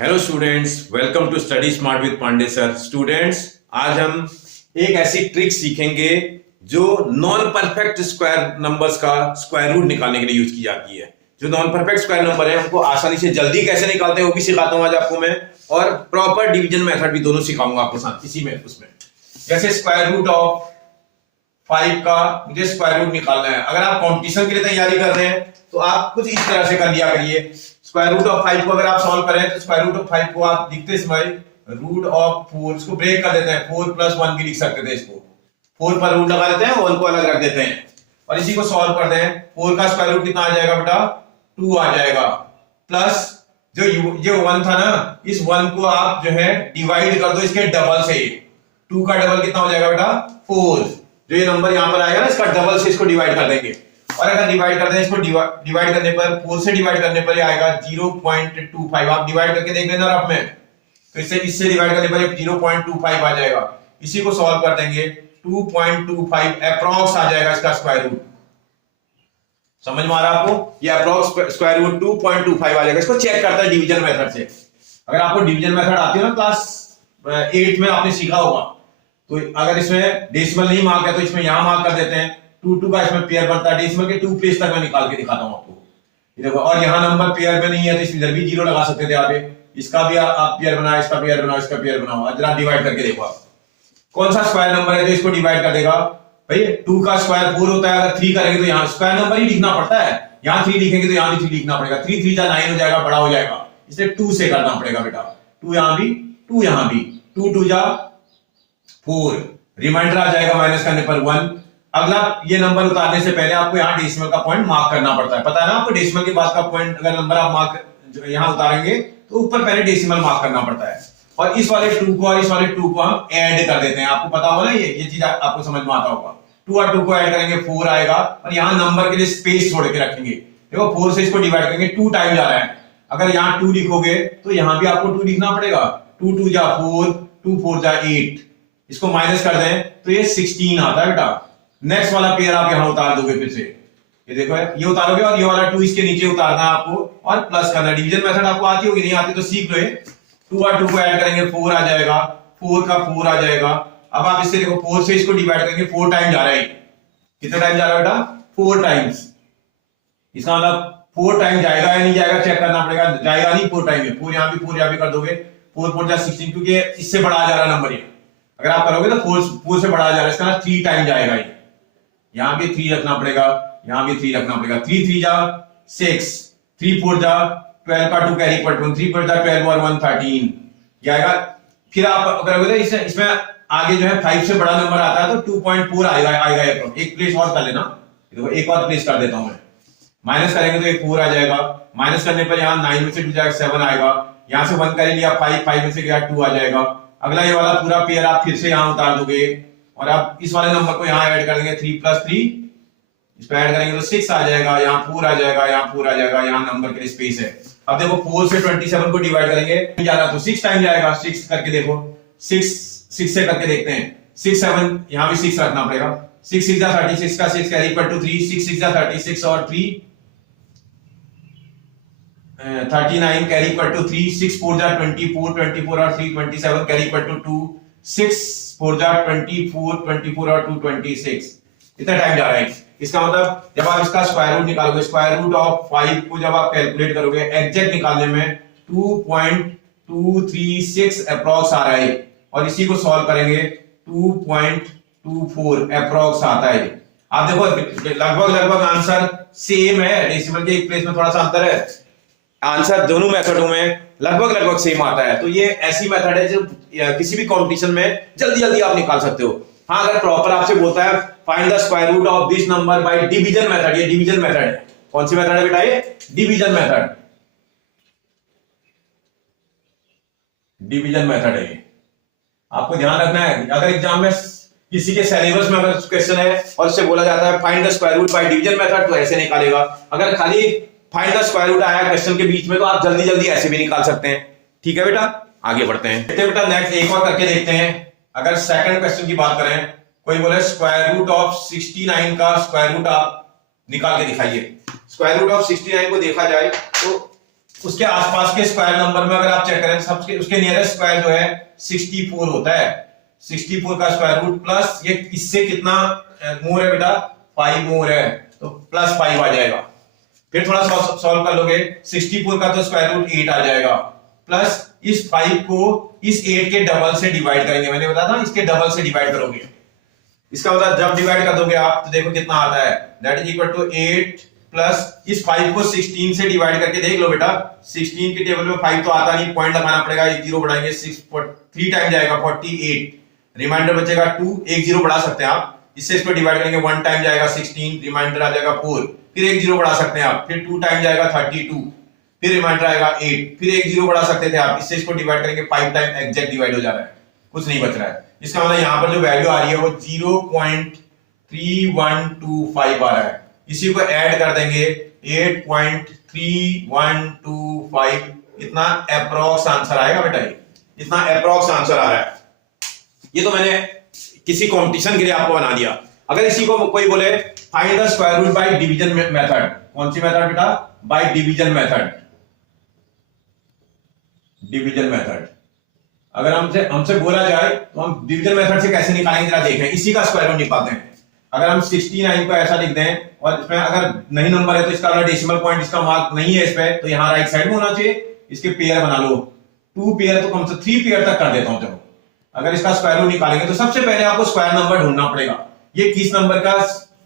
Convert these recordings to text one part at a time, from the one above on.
Hello students, welcome to study smart with Pandey sir. Students, आज हम एक ऐसी ट्रिक सीखेंगे जो नॉन परफेक्ट स्क्वायर नंबर्स का स्क्वायर रूट निकालने के लिए यूज की जाती है। जो नॉन परफेक्ट स्क्वायर नंबर है उनको आसानी से जल्दी कैसे निकालते हैं वो भी सिखाता हूं आज आपको मैं, और प्रॉपर डिवीजन मेथड भी दोनों सिखाऊंगा आपको साथ इसी में। उसमें जैसे स्क्वायर रूट ऑफ 5 का मुझे स्क्वायर रूट निकालना है। अगर आप कंपटीशन के लिए तैयारी कर रहे हैं तो आप कुछ इस तरह से कर लिया करिए। स्क्वायर रूट ऑफ 5 को अगर आप सॉल्व करें तो स्क्वायर रूट ऑफ 5 को आप लिखते समय रूट ऑफ 4, इसको ब्रेक कर देते हैं, 4 + 1 भी लिख सकते थे। इसको 4 पर रूट लगा देते हैं, 1 को अलग रख देते हैं और इसी को सॉल्व कर दें। 4 का स्क्वायर रूट कितना आ जाएगा बेटा? 2 आ जाएगा, प्लस जो 1 था ना, इस 1 को आप जो है डिवाइड कर दो इसके डबल से। 2 का डबल कितना हो जाएगा बेटा? 4। जो ये नंबर यहां पर आएगा ना, इसका डबल से इसको डिवाइड कर देंगे, और अगर डिवाइड कर दें इसको डिवाइड करने पर 4 से डिवाइड करने पर आएगा 0.25। आप डिवाइड करके देख लेना रफ में, तो इससे डिवाइड करने पर 0.25 आ जाएगा। इसी को सॉल्व कर देंगे, 2.25 अप्रॉक्स आ जाएगा इसका स्क्वायर रूट। समझ में आ रहा आपको? ये अप्रॉक्स स्क्वायर रूट 2.25 आ जाएगा। इसको चेक करता है डिवीजन मेथड से। अगर आपको डिवीजन मेथड आती है ना, क्लास 8 में आपने सीखा होगा, तो अगर इसमें डेसिमल नहीं मार्क है तो इसमें यहां मार्क कर देते हैं। 2 का इसमें पेयर बनता है, डेसिमल के 2 प्लेस तक मैं निकाल के दिखाता हूं आपको। ये देखो, और यहां नंबर पेयर में नहीं है तो इस इधर भी 0 लगा सकते थे आप। इसका भी आप पेयर बनाओ, इसका पेयर बनाओ, इसका पेयर बनाओ। जरा डिवाइड करके देखो आप कौन सा स्क्वायर नंबर है तो इसको डिवाइड कर देगा। भाई 2 का स्क्वायर 4 होता है, अगर 3 करेंगे तो यहाँ स्क्वायर नंबर ही लिखना पड़ता है। यहाँ 3 लिखेंगे तो यहाँ भी 3 लिखना पड़ेगा। 3 3 9 हो जाएगा, बड़ा हो जाएगा, इसलिए 2 से करना पड़ेगा बेटा। 2 यहाँ भी, 2 यहाँ भी, 2 2 4, रिमाइंडर आ जाएगा माइनस करने पर 1। अगला ये नंबर उतारने से पहले आपको यहाँ डेसिमल का पॉइंट मार्क करना पड़ता है। पता है ना आपको, डेसिमल के बाद का पॉइंट अगर नंबर आप मार्क यहाँ उतारेंगे तो ऊपर पहले डेसिमल मार्क करना पड़ता है। और इस वाले 2 को और इस वाले 2 को हम ऐड कर देते हैं। आपको पता होगा ना, ये चीज आपको समझ में आता होगा। 2 और 2 को ऐड करेंगे 4 आएगा, और यहाँ नंबर के लिए स्पेस छोड़ के रखेंगे। देखो 4 से इसको डिवाइड करेंगे, 2 टाइम जा रहा है। अगर यहाँ 2 लिखोगे तो यहाँ भी आपको 2 लिखना पड़ेगा। 2 2 4, 2 4 8, इसको माइनस कर दें तो ये 16 आता है बेटा। नेक्स्ट वाला पेयर आप यहां उतार दोगे फिर से, ये देखो ये उतारोगे और ये वाला 2 इसके नीचे उतारना है आपको, और प्लस करना। डिवीजन मेथड आपको आती होगी, नहीं आती तो सीख लो। 2 और 2 को ऐड करेंगे 4 आ जाएगा, 4 का 4 आ जाएगा। अब आप इससे देखो 4 से इसको डिवाइड करेंगे, 4 टाइम जा रहा है। कितना टाइम जा रहा है बेटा? 4 टाइम्स। इसका मतलब 4 टाइम जाएगा या नहीं जाएगा चेक करना पड़ेगा। जाएगा नहीं, 4 टाइम है। 4 यहां भी, 4 यहां भी कर दोगे। 4 4 16, क्योंकि इससे बड़ा आ जा रहा है नंबर ये। अगर आप करोगे तो 4 से बड़ा आ जा रहा है, इसका मतलब 3 टाइम जाएगा ये। यहां भी 3 रखना पड़ेगा, यहां भी 3 रखना पड़ेगा। 3 3 6, 3 4 12 का 2 कैरी पर 1, 3 4 12 और 1 13 जाएगा। फिर आप करोगे तो इसमें आगे जो है 5 से बड़ा नंबर आता है तो 2.4 आएगा। एक प्लेस और कर लेना, देखो एक और प्लेस कर देता हूं मैं। माइनस करेंगे तो एक 4 आ जाएगा। माइनस करने पर यहाँ 9 में से 2 जाएगा 7 आएगा। यहां से 1 कर लिया, 5 में से गया 2 आ जाएगा। अगला ये वाला पूरा पेयर आप फिर से यहां उतार दोगे, और आप इस वाले नंबर को यहां ऐड कर देंगे। 3 + 3, इस पे ऐड करेंगे तो 6 आ जाएगा, यहाँ 4 आ जाएगा, यहाँ 4 आ जाएगा। यहाँ नंबर के लिए स्पेस है। अब देखो 4 से 27 को डिवाइड करेंगे, ज्यादा तो 6 टाइम जाएगा। 6 करके देखो, 6 से करके देखते हैं। 6 7, यहाँ भी 6 रखना पड़ेगा। 6 6 36 का 6 कैरी पर 2 3, 6 6 36 और 3 39 कैरी पर 2 3, 6 4 24 24 और 3 27 कैरी पर 2 6 4 24 और 2 26। इतना टाइम जा रहा है। इसका मतलब जब आप इसका स्क्वायर रूट निकालोगे, स्क्वायर रूट ऑफ 5 को जब आप कैलकुलेट करोगे एग्जैक्ट निकालने में 2.236 अप्रॉक्स आ रहा है, और इसी को सॉल्व करेंगे 2.24 अप्रॉक्स आता है। आप देखो लगभग आंसर सेम है, डेसिमल के एक प्लेस में थोड़ा सा अंतर है। आंसर दोनों मेथडों में लगभग सेम आता है। तो ये ऐसी मेथड है जो किसी भी कंपटीशन में जल्दी आप निकाल सकते हो। हाँ, अगर प्रॉपर आपसे बोलता है find the square root of this number by division method, ये डिवीजन मेथड है। कौन सी मेथड है बेटा? ये डिवीजन मेथड। डिवीजन मेथड है, आपको ध्यान रखना है। अगर एग्जाम में किसी के सिलेबस में अगर क्वेश्चन है और उससे बोला जाता है find the square root by division method, तो ऐसे निकालेगा। अगर खाली फाइंड द स्क्वायर रूट आया क्वेश्चन के बीच में तो आप जल्दी ऐसे भी निकाल सकते हैं। ठीक है बेटा, आगे बढ़ते हैं। बेटा नेक्स्ट एक और करके देखते हैं। अगर सेकंड क्वेश्चन की बात करें, कोई बोले स्क्वायर रूट ऑफ 69 का स्क्वायर रूट आप निकाल के दिखाइए। स्क्वायर रूट ऑफ 69 को देखा जाए तो उसके आसपास के स्क्वायर नंबर में अगर आप चेक करें सबके उसके नियरेस्ट स्क्वायर जो है 64 होता है। 64 का स्क्वायर रूट प्लस ये इससे कितना मोर है बेटा 5 मोर है तो प्लस 5 आ जाएगा। फिर थोड़ा सॉल्व कर लोगे 64 का तो स्क्वायर रूट 8 आ जाएगा प्लस इस 5 को इस 8 के डबल से डिवाइड करेंगे। मैंने बताया था इसके डबल से डिवाइड करोगे। इसका मतलब जब डिवाइड कर दोगे आप तो देखो कितना आता है that is equal to 8 plus इस 5 को 16 से डिवाइड करके देख लो बेटा 16 के टेबल में 5 तो आता नहीं पॉइंट लगाना पड़ेगा एक जीरो बढ़ाएंगे 3 टाइम जाएगा 48 रिमाइंडर बचेगा 2 एक जीरो बढ़ा सकते हैं आप इससे इसको डिवाइड करेंगे 1 टाइम जाएगा 16 रिमाइंडर आ जाएगा 4 फिर एक जीरो बढ़ा सकते हैं आप फिर 2 टाइम जाएगा 32 फिर रिमाइंडर आएगा 8 फिर एक जीरो बढ़ा सकते थे आप इससे इसको डिवाइड करेंगे 5 टाइम एग्जैक्ट डिवाइड हो जा रहा है कुछ नहीं बच रहा है। इसका मतलब यहाँ पर जो वैल्यू आ रही है वो 0.3125 आ रहा है। इसी को ऐड कर देंगे 8.3125 इतना अप्रोक्स आंसर आएगा बेटा इतना अप्रोक्स आंसर आ रहा है। ये तो मैंने किसी कंपटीशन के लिए आपको बना दिया। अगर इसी को कोई बोले find the square root by division method कौन सी मेथड बेटा by division method division method अगर हमसे बोला जाए तो हम डिवीजन मेथड से कैसे निकालेंगे जरा देखें। इसी का स्क्वायर रूट निकालते हैं। अगर हम 69 को ऐसा लिख दें और इसमें अगर नहीं नंबर है तो इसका डेसिमल पॉइंट इसका मार्क नहीं है इस पे तो यहां राइट साइड में होना चाहिए। इसके पेयर बना लो 2 पेयर तो कम से 3 पेयर तक कर देता हूं। चलो अगर इसका स्क्वायर रूट निकालेंगे तो सबसे पहले आपको स्क्वायर नंबर ढूंढना पड़ेगा। ये किस नंबर का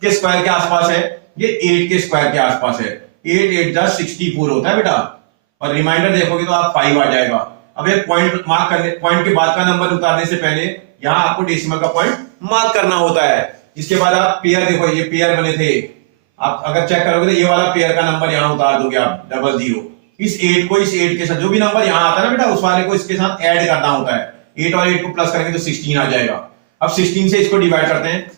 के स्क्वायर के आसपास है ये 8 के स्क्वायर के आसपास है। 8 8 जा 64 होता है बेटा और रिमाइंडर देखोगे तो आप 5 आ जाएगा। अब एक पॉइंट मार्क करने पॉइंट के बाद का नंबर उतारने से पहले यहां आपको डेसिमल का पॉइंट मार्क करना होता है। इसके बाद आप पेयर देखो ये पेयर बने थे आप अगर चेक करोगे तो ये वाला पेयर का नंबर यहां उतार दोगे आप 00 इस 8 को इस 8 के साथ जो भी नंबर यहां आता है ना बेटा उस वाले को इसके साथ ऐड करना होता है। 8 और 8 को प्लस करेंगे तो 16 आ जाएगा। अब 16 से इसको डिवाइड करते हैं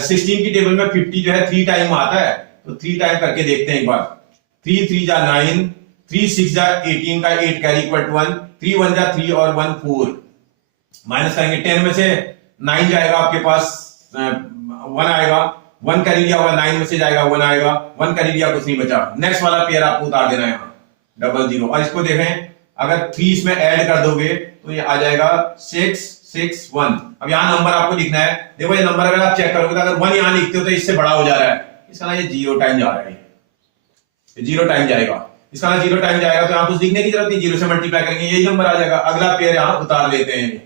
16 की टेबल में 50 जो है 3 टाइम आता है तो 3 टाइम करके देखते हैं एक बार 3 3 जा 9 3 6 जा 18 का 8 कैरी इक्वल टू 1 3 1 जा 3 और 1 4 माइनस करेंगे 10 में से 9 जाएगा आपके पास 1 आएगा 1 कैरी लिया हुआ 9 में से जाएगा 1 आएगा 1 कैरी लिया कुछ नहीं बचा। नेक्स्ट वाला पेयर आपको उतार देना है यहाँ 00 और इसको देखें अगर 3 इसमें ऐड कर दोगे तो ये आ जाएगा 6 6 1। अब यहाँ नंबर आपको लिखना है देखो ये नंबर अगर आप चेक करोगे तो अगर 1 यहाँ लिखते हो तो इससे बड़ा हो जा रहा है इसका ना ये 0 टाइम जा रहा है ये 0 टाइम जाएगा इसका ना 0 टाइम जाएगा तो यहाँ कुछ लिखने की जरूरत नहीं 0 से मल्टीप्लाई करेंगे यही नंबर आ जाएगा। अगला पेयर यहाँ उतार देते हैं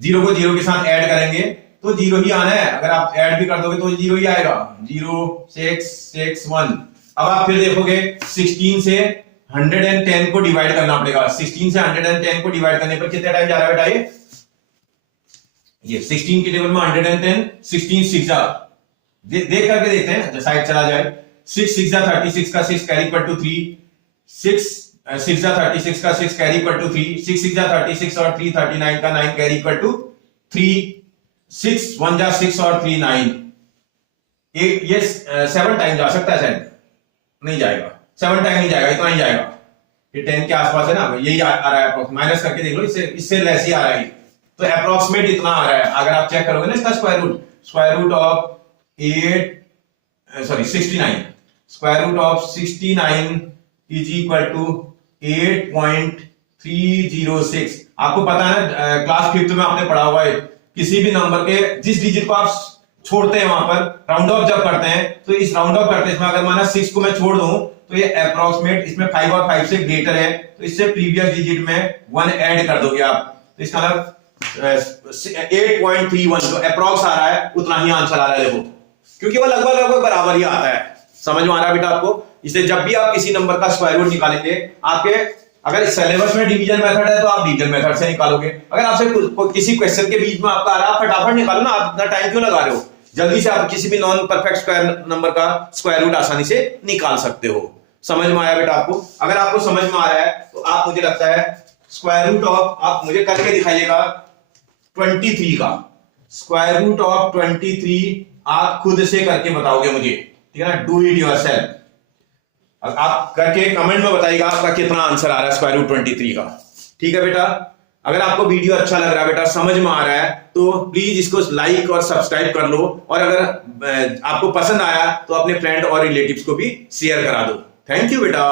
0 को 0 के साथ ऐड करेंगे तो 0 ही आना है। अगर आप ऐड भी कर दोगे तो 0 ही आएगा 0 6 6 1। अब आप फिर देखोगे 16 से 110 को डिवाइड करना पड़ेगा। 16 से 110 को डिवाइड करने पर कितना टाइम जा रहा है बेटा ये 16 की टेबल में 110 16 6 जा देख करके देखते हैं साइड चला जाए 6 6 जा 36 का 6 कैरी इक्वल टू 3 6 6 जा 36 का 6 कैरी इक्वल टू 3 6 6 जा 36 और 3 39 का 9 कैरी इक्वल टू 3 6 1 जा 6 और 3 9 ये 7 टाइम जा सकता है शायद नहीं जाएगा 7 टाइम नहीं जाएगा इतना ही जाएगा ये 10 के आसपास है ना यही आ रहा है माइनस करके देख लो इससे लेस ही आ रहा है तो अप्रोक्सीमेट इतना आ रहा है। अगर आप चेक करोगे ना इसका square root of 69 square root of 69 is equal to 8.306। आपको पता है क्लास 5th में आपने पढ़ा हुआ है किसी भी नंबर के जिस डिजिट को आप छोड़ते हैं वहां पर राउंड ऑफ जब करते हैं तो इस राउंड ऑफ करते हैं इसमें अगर माना 6 को मैं छोड़ दूं तो ये अप्रोक्सीमेट इसमें 5 और 5 से ग्रेटर है तो इससे प्रीवियस डिजिट में 1 ऐड कर दोगे आप तो इसका मतलब 8.31 जो अप्रोक्स आ रहा है उतना ही आंसर आ रहा है देखो क्योंकि वो लगभग बराबर ही आता है। समझ में आ रहा है बेटा आपको। इसलिए जब भी आप किसी नंबर का स्क्वायर रूट निकालेंगे आपके अगर सिलेबस में डिवीजन मेथड है तो आप डिवीजन मेथड से निकालोगे। अगर आपसे किसी क्वेश्चन के बीच में आपका आ रहा है आप फटाफट निकालो ना आप इतना टाइम क्यों लगा रहे हो जल्दी से आप किसी भी नॉन परफेक्ट स्क्वायर नंबर का स्क्वायर रूट आसानी से निकाल सकते हो। समझ में आया बेटा आपको। अगर आपको समझ में आ रहा है तो आप मुझे लगता है स्क्वायर रूट ऑफ आप मुझे करके दिखाइएगा 23 का स्क्वायर रूट ऑफ 23 आप खुद से करके बताओगे मुझे ठीक है ना। डू इट योरसेल्फ आप करके कमेंट में बताइएगा आपका कितना आंसर आ रहा है स्क्वायर रूट 23 का। ठीक है बेटा। अगर आपको वीडियो अच्छा लग रहा है बेटा समझ में आ रहा है तो प्लीज इसको लाइक और सब्सक्राइब कर लो और अगर आपको पसंद आया तो अपने फ्रेंड और रिलेटिव्स को भी शेयर करा दो। थैंक यू बेटा।